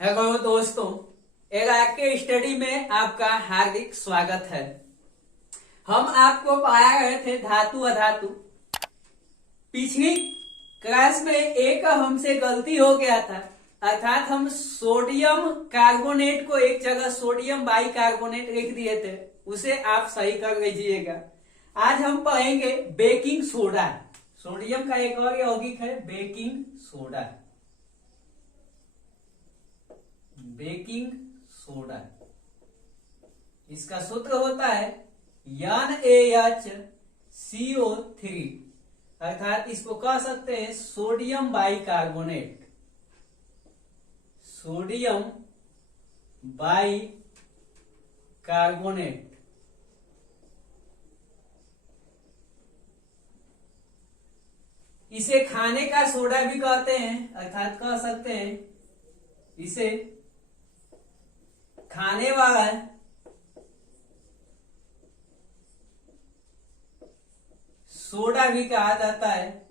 Hello दोस्तों, एक के स्टडी में आपका हार्दिक स्वागत है। हम आपको पढ़ा रहे थे धातु अधातु। पिछली क्लास में एक हमसे गलती हो गया था, अर्थात हम सोडियम कार्बोनेट को एक जगह सोडियम बाई कार्बोनेट लिख दिए थे, उसे आप सही कर लीजिएगा। आज हम पढ़ेंगे बेकिंग सोडा। सोडियम का एक और यौगिक है बेकिंग सोडा। बेकिंग सोडा, इसका सूत्र होता है NaHCO3, अर्थात इसको कह सकते हैं sodium by carbonate. Sodium by carbonate. इसे खाने का सोडा भी कहते हैं, अर्थात कह सकते हैं इसे खाने वाला सोडा भी कहा जाता है।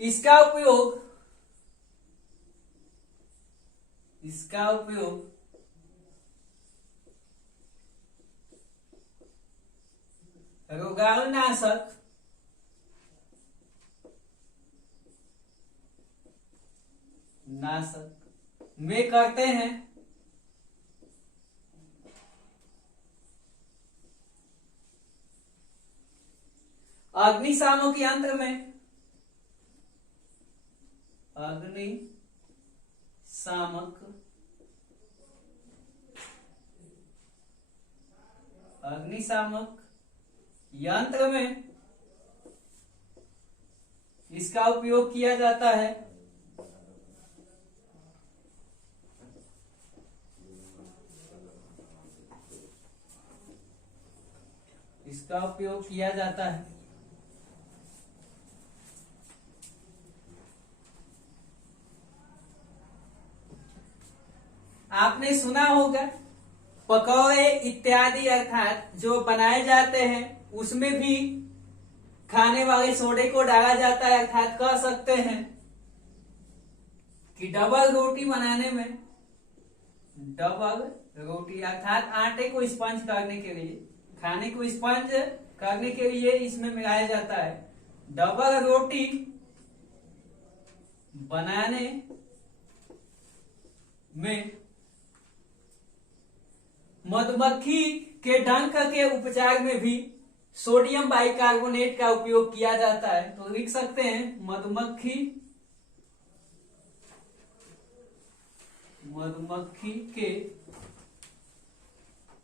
इसका उपयोग रोगाणुनाशक में करते हैं। अग्निशामक यंत्र में अग्निशामक यंत्र में इसका उपयोग किया जाता है। आपने सुना होगा पकौड़े इत्यादि अर्थात जो बनाए जाते हैं उसमें भी खाने वाले सोडे को डाला जाता है, अर्थात कह सकते हैं कि डबल रोटी बनाने में अर्थात आटे को स्पंज करने के लिए, खाने को स्पंज करने के लिए इसमें मिलाया जाता है। डबल रोटी बनाने में मधुमक्खी के डंक के उपचार में भी सोडियम बाइकार्बोनेट का उपयोग किया जाता है। तो लिख सकते हैं मधुमक्खी के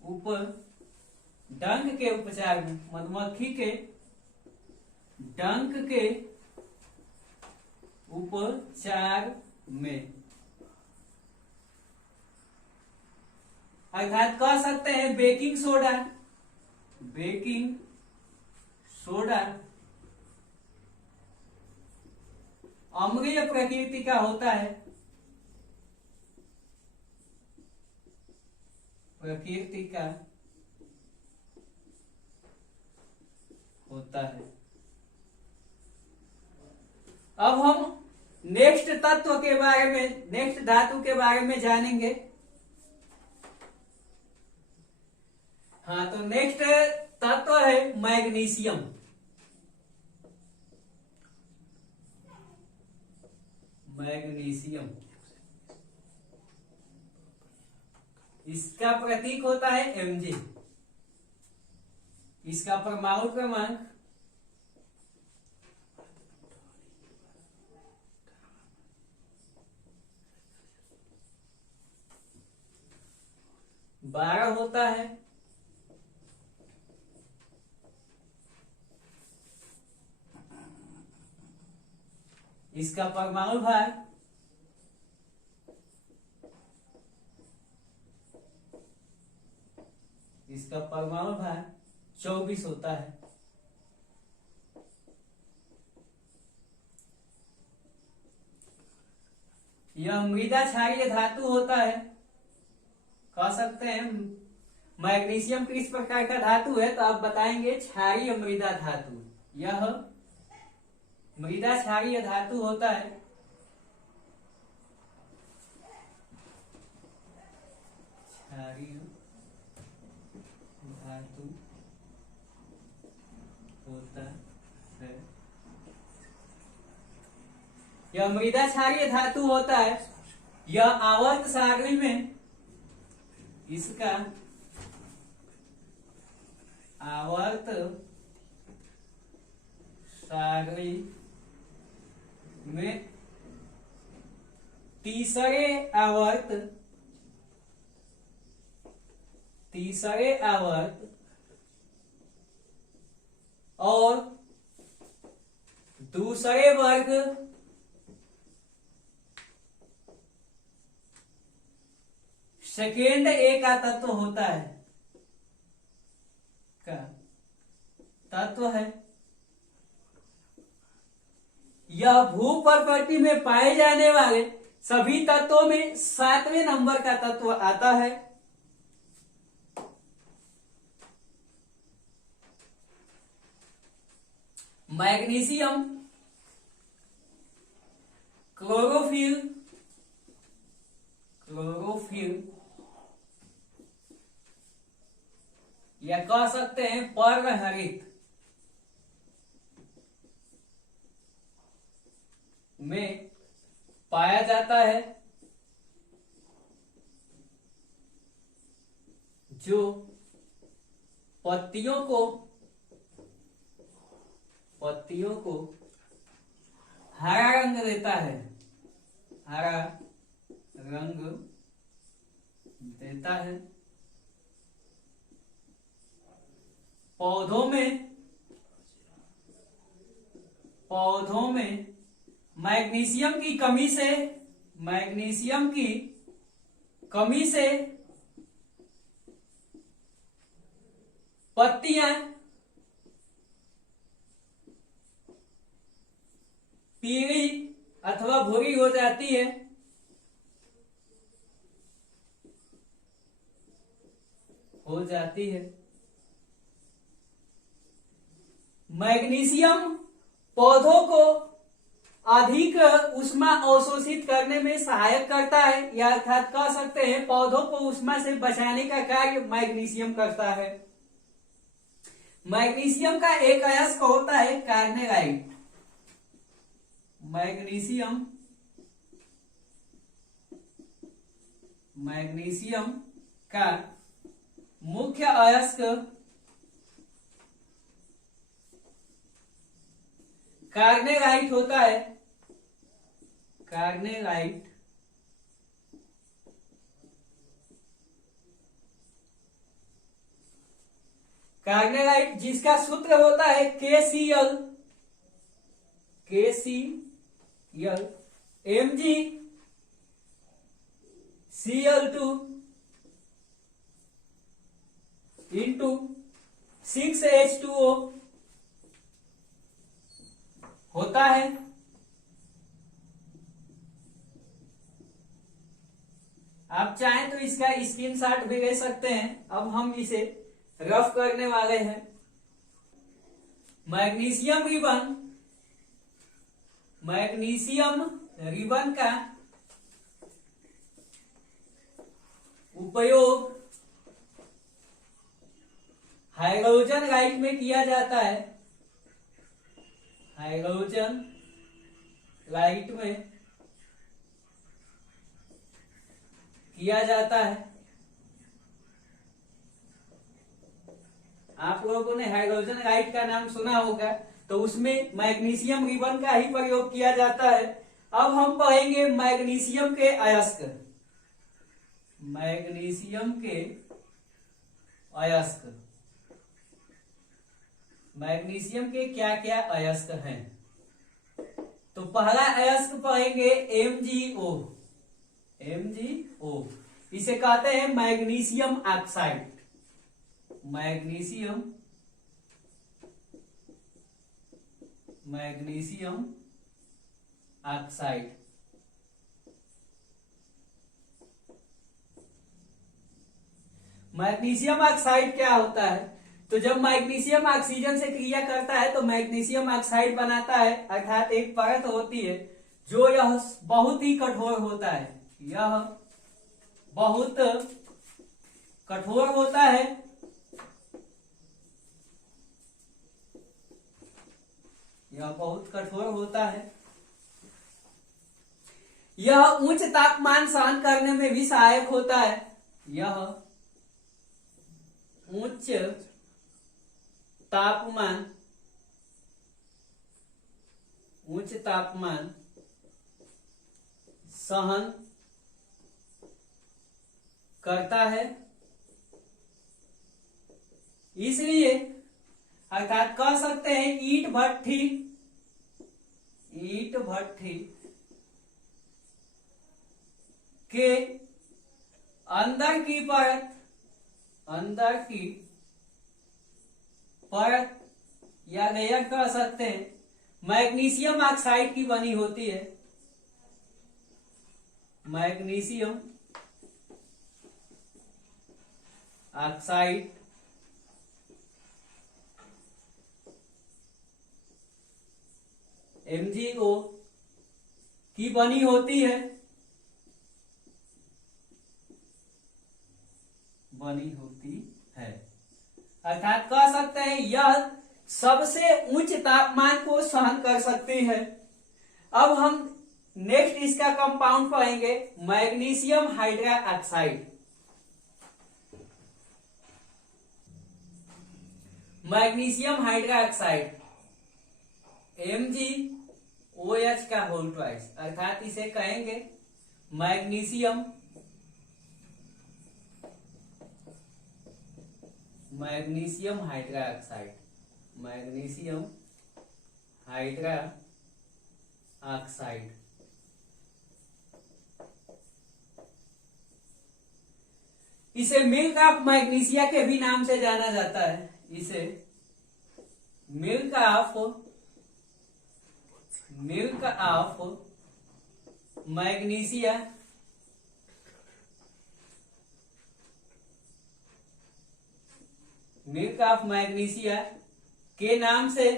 ऊपर डंक के उपचार में, मधुमक्खी के डंक के उपचार में, अर्थात कह सकते हैं बेकिंग सोडा अम्लीय प्रकृति का होता है। अब हम नेक्स्ट तत्व के बारे में, नेक्स्ट धातु के बारे में जानेंगे। हाँ, तो नेक्स्ट तत्व है मैग्नीशियम। इसका प्रतीक होता है Mg। इसका परमाणु क्रमांक 12 होता है। इसका परमाणु भार 24 होता है। यह मृदा क्षारीय धातु होता है, कह सकते हैं मैग्नीशियम किस प्रकार का धातु है, तो आप बताएंगे क्षारीय मृदा धातु। यह मृदा क्षारीय धातु होता है। क्षारीय धातु होता है। यह मृदा क्षारीय धातु होता है। यह आवर्त सारणी में इसका आवर्त सारणी में तीसरे आवर्त और दूसरे वर्ग सेकेंड ए का तत्व होता है, का तत्व है। यह भू प्रकृति में पाए जाने वाले सभी तत्वों में 7वें नंबर का तत्व आता है। मैग्नीशियम क्लोरोफिल या कह सकते हैं पर्णहरित में पाया जाता है, जो पत्तियों को हरा रंग देता है, हरा रंग देता है। पौधों में मैग्नीशियम की कमी से पत्तियां पीली अथवा भूरी हो जाती है। मैग्नीशियम पौधों को अधिक ऊष्मा अवशोषित करने में सहायक करता है, या अर्थात कह सकते हैं पौधों को ऊष्मा से बचाने का कार्य मैग्नीशियम करता है। मैग्नीशियम का एक अयस्क होता है कार्नेराइट। मैग्नीशियम का मुख्य अयस्क कार्नेराइट होता है। कार्नेराइट जिसका सूत्र होता है KCl MgCl2 into 6H2O होता है। आप चाहें तो इसका स्क्रीनशॉट भी ले सकते हैं। अब हम इसे रफ करने वाले हैं। मैग्नीशियम रिबन का उपयोग हाइड्रोजन लाइट में किया जाता है। आप लोगों ने हाइड्रोजन लाइट का नाम सुना होगा, तो उसमें मैग्नीशियम रिबन का ही प्रयोग किया जाता है। अब हम पढ़ेंगे मैग्नीशियम के अयस्क। मैग्नीशियम के क्या क्या अयस्क हैं? तो पहला अयस्क पढ़ेंगे MgO। इसे कहते हैं magnesium oxide. Magnesium oxide magnesium oxide क्या होता है? तो जब मैग्नीशियम ऑक्सीजन से क्रिया करता है तो मैग्नीशियम ऑक्साइड बनाता है, अर्थात एक परत होती है जो यह बहुत ही कठोर होता है। यह बहुत कठोर होता है। यह बहुत कठोर होता है। यह उच्च तापमान सहन करने में भी सहायक होता है। यह उच्च तापमान सहन करता है। इसलिए अर्थात कह सकते हैं ईंट भट्ठी के अंदर की परत या लेयर कह सकते हैं मैग्नीशियम ऑक्साइड की बनी होती है। मैग्नीशियम ऑक्साइड MgO की बनी होती है। अर्थात कह सकते हैं यह सबसे उच्च तापमान को सहन कर सकती है। अब हम नेक्स्ट इसका कंपाउंड पढ़ेंगे magnesium hydroxide. Magnesium hydroxide MgOH का होल ट्वाइस, अर्थात इसे कहेंगे मैग्नीशियम हाइड्रोक्साइड। मैग्नीशियम हाइड्रोक्साइड इसे मिल्क ऑफ मैग्नीशिया के भी नाम से जाना जाता है। इसे मिल्क ऑफ मैग्नीशिया के नाम से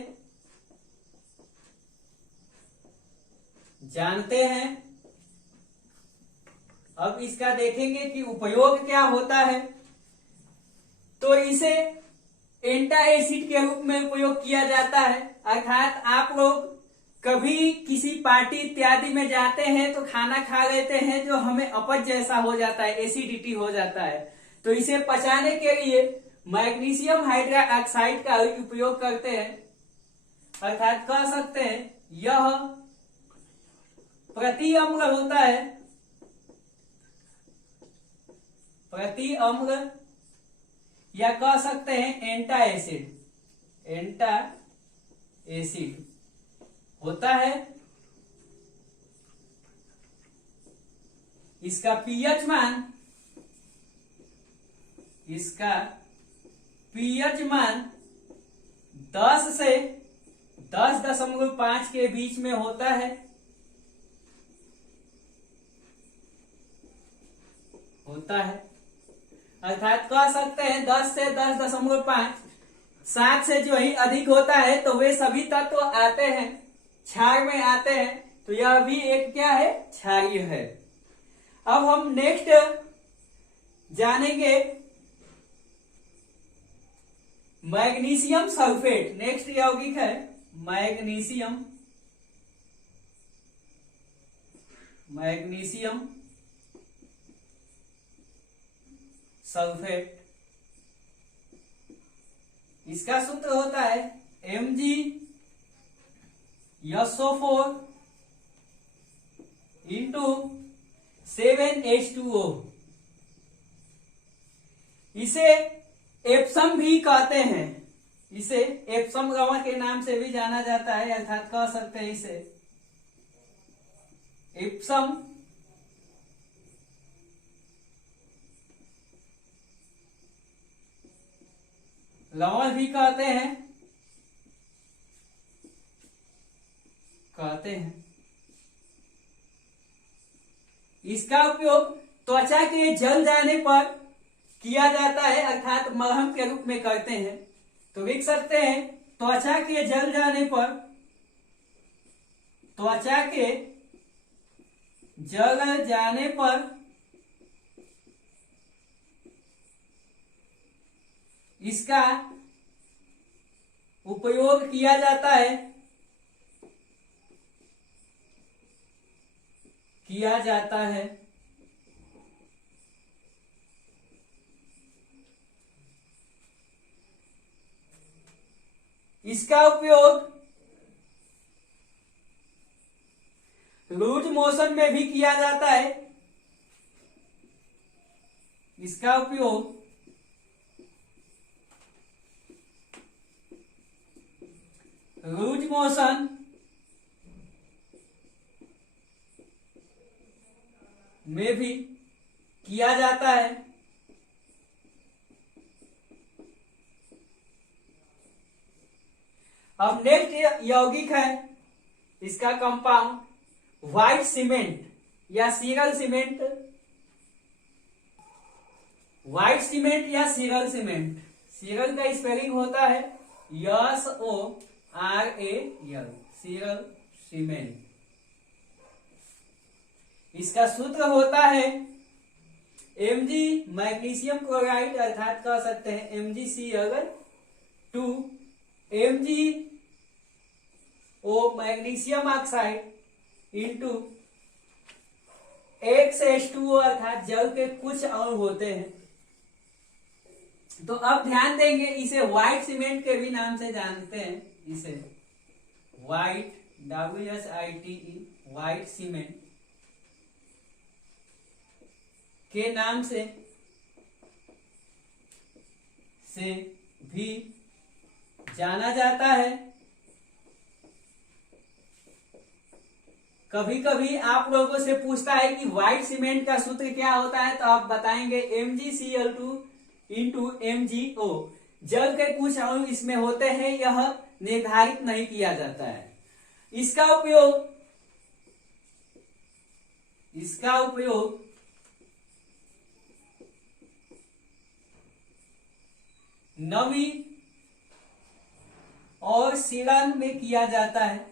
जानते हैं। अब इसका देखेंगे कि उपयोग क्या होता है। तो इसे एंटा एसिड के रूप में उपयोग किया जाता है। अर्थात आप लोग कभी किसी पार्टी इत्यादि में जाते हैं तो खाना खा लेते हैं जो हमें अपच जैसा हो जाता है, एसिडिटी हो जाता है, तो इसे पचाने के लिए मैग्नीशियम हाइड्रोक्साइड का उपयोग करते हैं। अर्थात कह सकते हैं यह प्रति अम्ल होता है। प्रति अम्ल या कह सकते हैं एंटा एसिड होता है। इसका पीएच मान 10 से 10.5 के बीच में होता है। अर्थात कह सकते हैं 10 से 10.5। 7 से जो ही अधिक होता है तो वे सभी तत्व आते हैं, क्षार में आते हैं। तो यह भी एक क्या है, क्षारीय है। अब हम नेक्स्ट जानेंगे मैग्नीशियम सल्फेट। नेक्स्ट यौगिक है मैग्नीशियम सल्फेट। इसका सूत्र होता है MgSO4 इंटू 7H2O। इसे एप्सम भी कहते हैं। इसे एप्सम लवण के नाम से भी जाना जाता है। अर्थात कह सकते हैं इसे एप्सम लवण भी कहते हैं। इसका उपयोग त्वचा के जल जाने पर किया जाता है अर्थात मलहम के रूप में करते हैं। तो लिख सकते हैं त्वचा के जल जाने पर, त्वचा के जल जाने पर इसका उपयोग किया जाता है, किया जाता है। इसका उपयोग लूज मोशन में भी किया जाता है। इसका उपयोग लूज मोशन में भी किया जाता है। अब नेक्स्ट यौगिक है इसका कंपाउंड व्हाइट सीमेंट या सीरल सीमेंट, व्हाइट सीमेंट या सीरल सीमेंट। सीरल का स्पेलिंग होता है SORAL, सीरल सीमेंट। इसका सूत्र होता है Mg मैग्नीशियम क्लोराइड अर्थात कह सकते हैं MgCl2 MgO magnesium oxide into X2O अर्थात जल के कुछ अणु होते हैं। तो अब ध्यान देंगे, इसे व्हाइट सीमेंट के भी नाम से जानते हैं। इसे व्हाइट WSITE व्हाइट सीमेंट के नाम से भी जाना जाता है। कभी कभी आप लोगों से पूछता है कि व्हाइट सीमेंट का सूत्र क्या होता है, तो आप बताएंगे MgCl2 इंटू MgO। जल के कुछ अणु इसमें होते हैं, यह निर्धारित नहीं किया जाता है। इसका उपयोग नमी और सीलन में किया जाता है।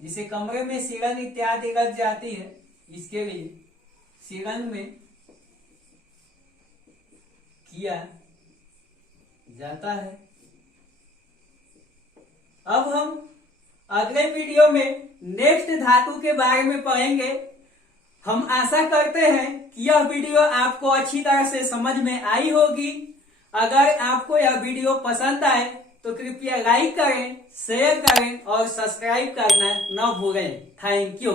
जिसे कमरे में सीलन इत्यादि लग जाती है, इसके लिए सीलन में किया जाता है। अब हम अगले वीडियो में नेक्स्ट धातु के बारे में पढ़ेंगे। हम आशा करते हैं कि यह वीडियो आपको अच्छी तरह से समझ में आई होगी। अगर आपको यह वीडियो पसंद आए तो कृपया लाइक करें, शेयर करें और सब्सक्राइब करना न भूलें। Thank you.